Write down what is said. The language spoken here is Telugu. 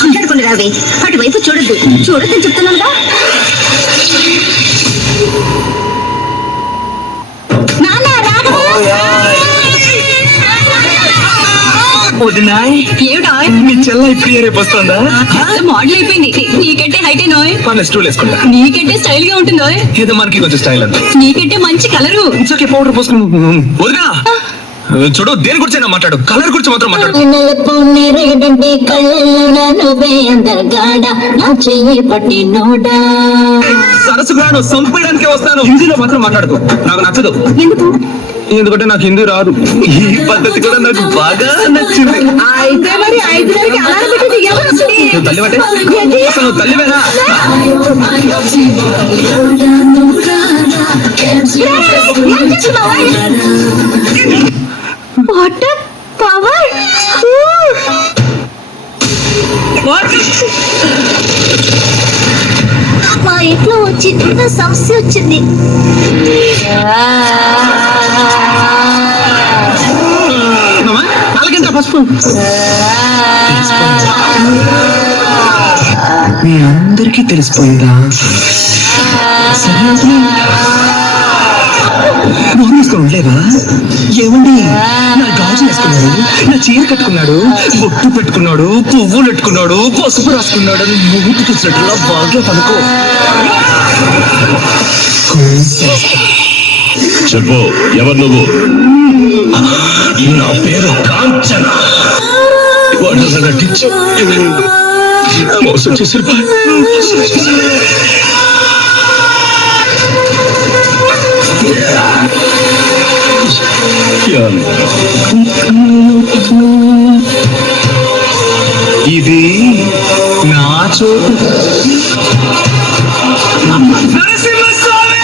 మాట్లాడుకుని రావే, అటువైపు చూడద్దు. చూడొద్దని చెప్తున్నానుగా. మీ చెల్ల ఇప్పుడు రేపు వస్తుందా? మోడల్ అయిపోయింది. నీకంటే హైట్ నోయ్, స్టూల్ వేసుకుంటా. నీకంటే స్టైల్ గా ఉంటుందో, ఏదో మనకి కొంచెం స్టైల్ అంతే. నీకంటే మంచి కలరు. పౌడర్ పోసుకుని వదినా చూడు, దేని గురించి మాట్లాడు, కలర్ గురించి మాత్రం మాట్లాడు. సరసుగాను సంపేయడానికి వస్తాను, హిందీలో మాత్రం మాట్లాడుకో, నాకు నచ్చదు. ఎందుకు? ఎందుకంటే నాకు హిందీ రాదు. ఈ పద్ధతి కూడా నాకు బాగా నచ్చింది. అయితే మరి 5:30కి అలారం పెట్టి నువ్వు తల్లివంటే అసలు నువ్వు తల్లివేనా? What a power! మా ఇంట్లో చిన్న సమస్య వచ్చింది. అలాగంటే పసుపు మీ అందరికీ తెలిసిపోయిందా? ఉండలేవా? ఏమండి, నా గాజులు వేసుకున్నాడు, నా చీర కట్టుకున్నాడు, బొట్టు పెట్టుకున్నాడు, పువ్వులు పెట్టుకున్నాడు, పసుపు రాసుకున్నాడు అని మూతి చూసినట్టులా బాగా పనుకో. చెప్పు, ఎవరు నువ్వు? నా పేరు కాంచన. మోసం చేశారు. ఇది నా చోటు. నరసింహస్వామి!